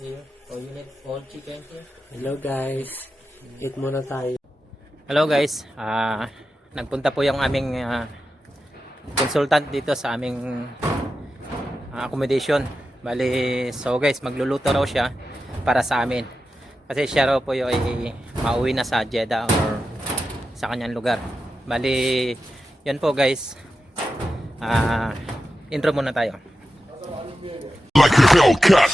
here. Oh, you need all chicken here. Hello guys, eat muna tayo. Hello guys, nagpunta po yung aming consultant dito sa aming accommodation. Bali, so guys, magluluto raw siya para sa amin. Kasi siya raw po yung mauwi na sa Jeddah or sa kanyang lugar. Bali, yun po guys. Intro muna tayo. Like a Hellcat.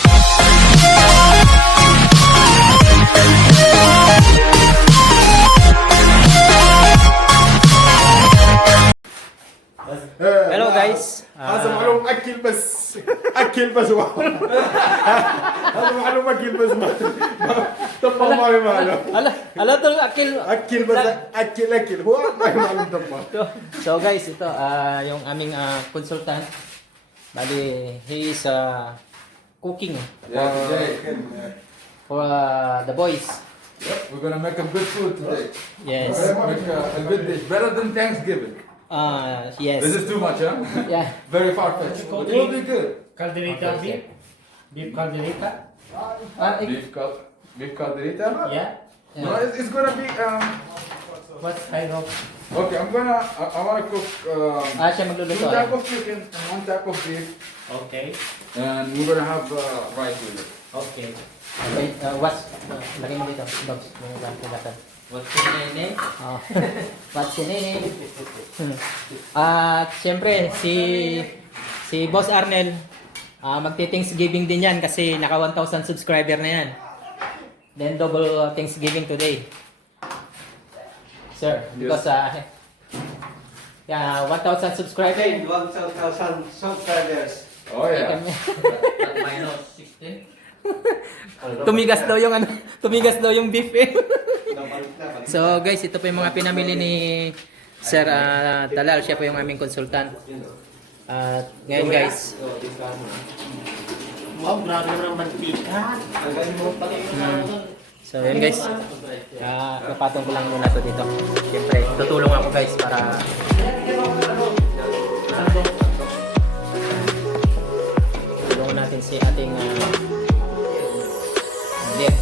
Hello guys. هذا معلوم اكل بس اكل بس هذا معلوم اكل بس ما طبعا ما هي معلوم Ala to akil. اكل بس اكل هو ما هي معلوم طبعا. So guys, ito yung aming consultant. Bali, he is cooking for the boys. We're gonna make a good food today. Yes. Make a good dish, better than Thanksgiving. Yes. This is too much, huh? Yeah. Very far-fetched. It will be good. Calderita beef? Beef calderita? Beef calderita. Yeah. No, it's gonna be What kind of? okay. I wanna cook Siya magluluto. two type of chicken and one type of beef, Okay. and we're gonna have rice with it. Okay. Wait, lagay mo dito. Dogs. Yung gatan. What's your name? What's your name? At syempre, si Boss Arnel, magti-Thanksgiving din yan kasi naka 1,000 subscriber na yan. Then double Thanksgiving today. Sir, because 1,000 subscriber. 1,000 subscribers. Oh yeah. Minus 16. Tumigas daw yung beef eh. So guys, ito po yung mga pinamili ni Sir Talal. Siya po yung aming consultant. At ngayon guys, Wow, grabe naman mantika. so yun guys, napatong ko lang muna to dito. Siyempre, tutulong ako guys para tulungan natin si ating Dip.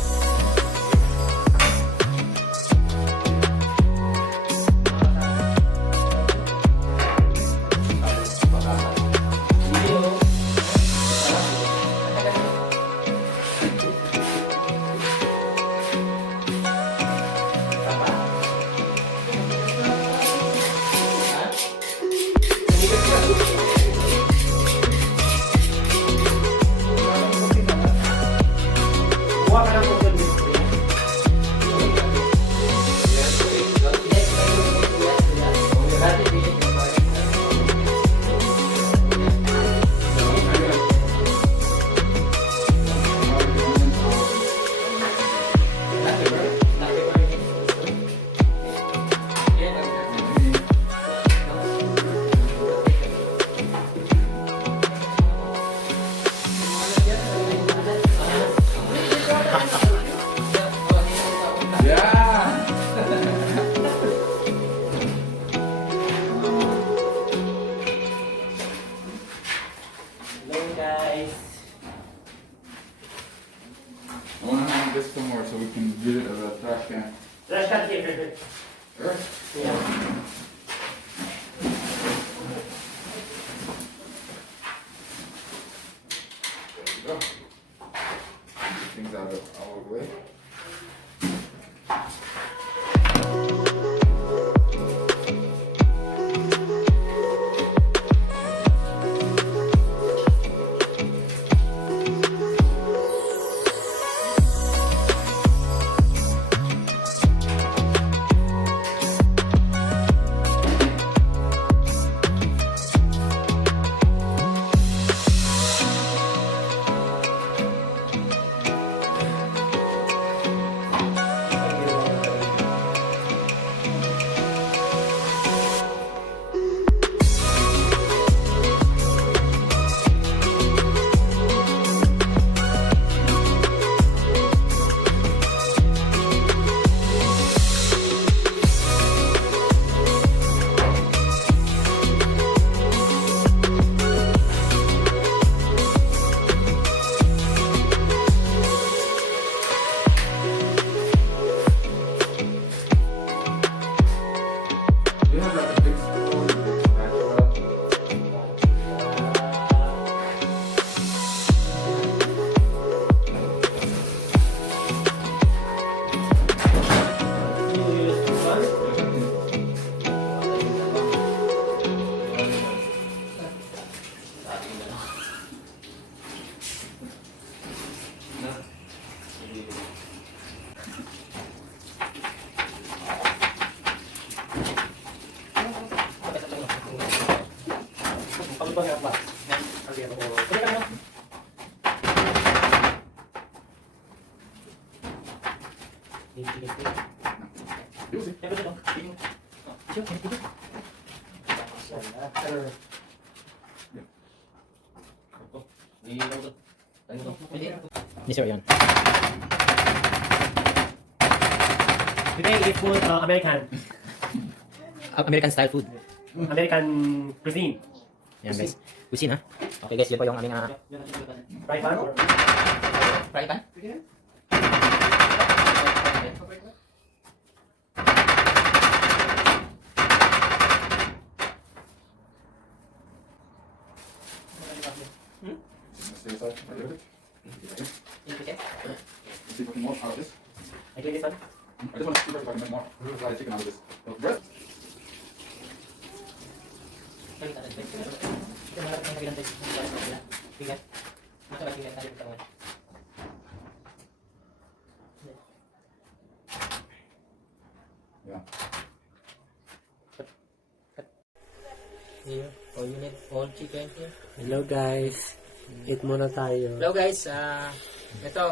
I wanna hang this somewhere so we can use it as a trash can. Trash can here. Sure. Yeah. Go. Get things out of our way. Mukbang apa? Ni sir yan. Today is food American American style food. American cuisine. Yan guys. Cuisine ha. Okay guys, yun po yung aming Fried pan? fry pan. Stay aside. I get it. See if I can more out of this. I clean this one. I just want to see if I can make more fried chicken out of this. Bread. Yeah. Here, all you need, all chicken here. Hello guys. Eat muna tayo. Hello guys, ito,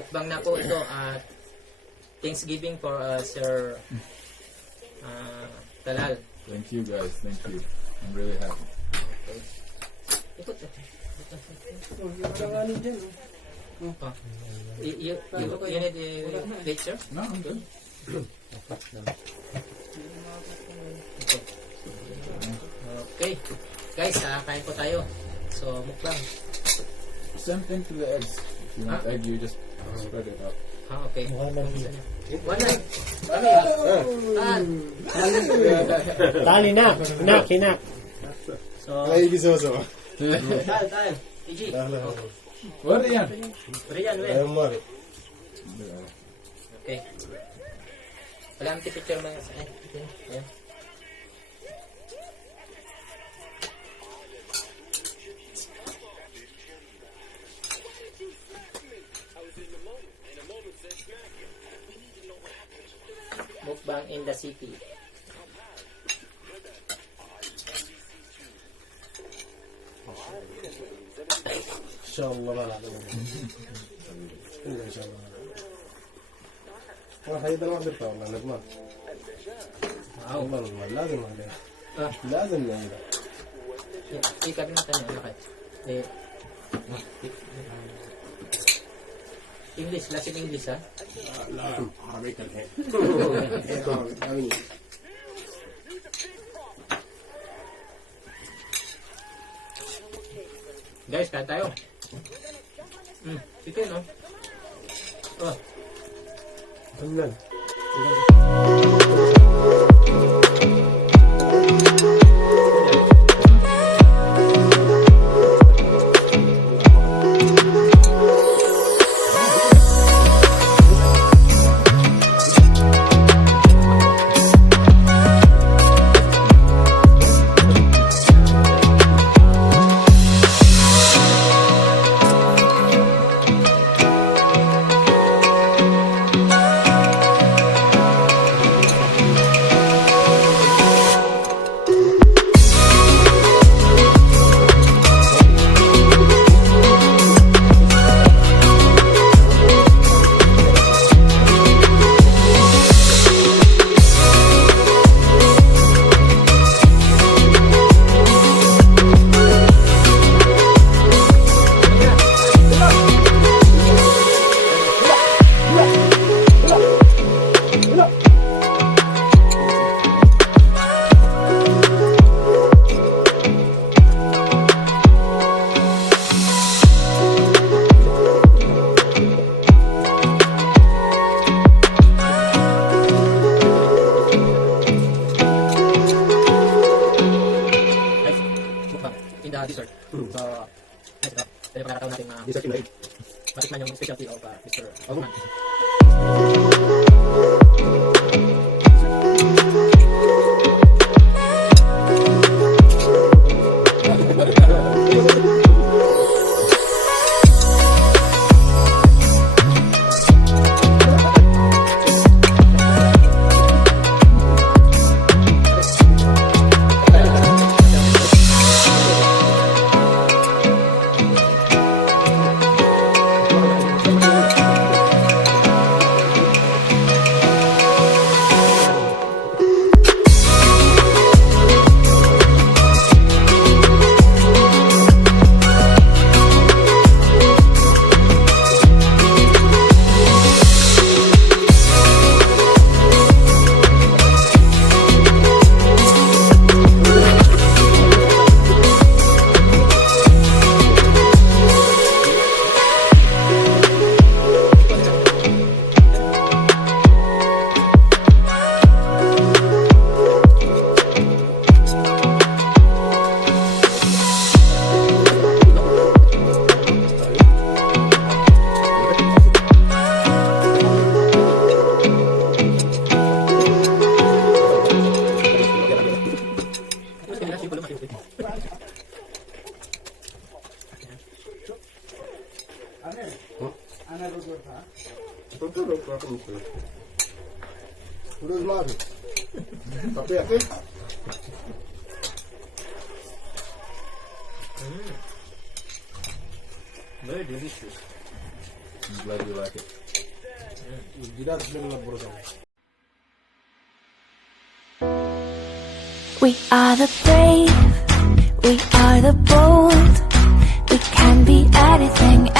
mukbang na po ito at Thanksgiving for Sir Talal. Thank you guys. Thank you. I'm really happy. Okay. Ikot. Oh, you need a plate, sir? No, I'm good. Okay. Guys, kain po tayo. So, mukbang. Same thing to the eggs. If you want egg, you just spread it out. Okay. One egg. Tali na. Hinak. So, Ay, bisoso. tal. TG. What are you? Brian, Ay, wen. mari. Okay. Wala ang picture mo sa ayan. Mukbang in the city. Inshallah wala na. Inshallah. هاي ده ما درت والله ندمان. والله لازم عليه. لازم نعمله. Sikat natin yung lakad. English, lasik English ha? لا عربي كان هيك. Guys, kain tayo. Chicken, no? Oh. Amen. Dessert. So, ito. Ito yung pagkakataon natin Dessert in the egg. matikman yung specialty of Mr. Oman. Udah lari. Tapi yakin? Very delicious. I'm glad you like it. Gidas benar bersama. We are the brave, we are the bold, we can be anything.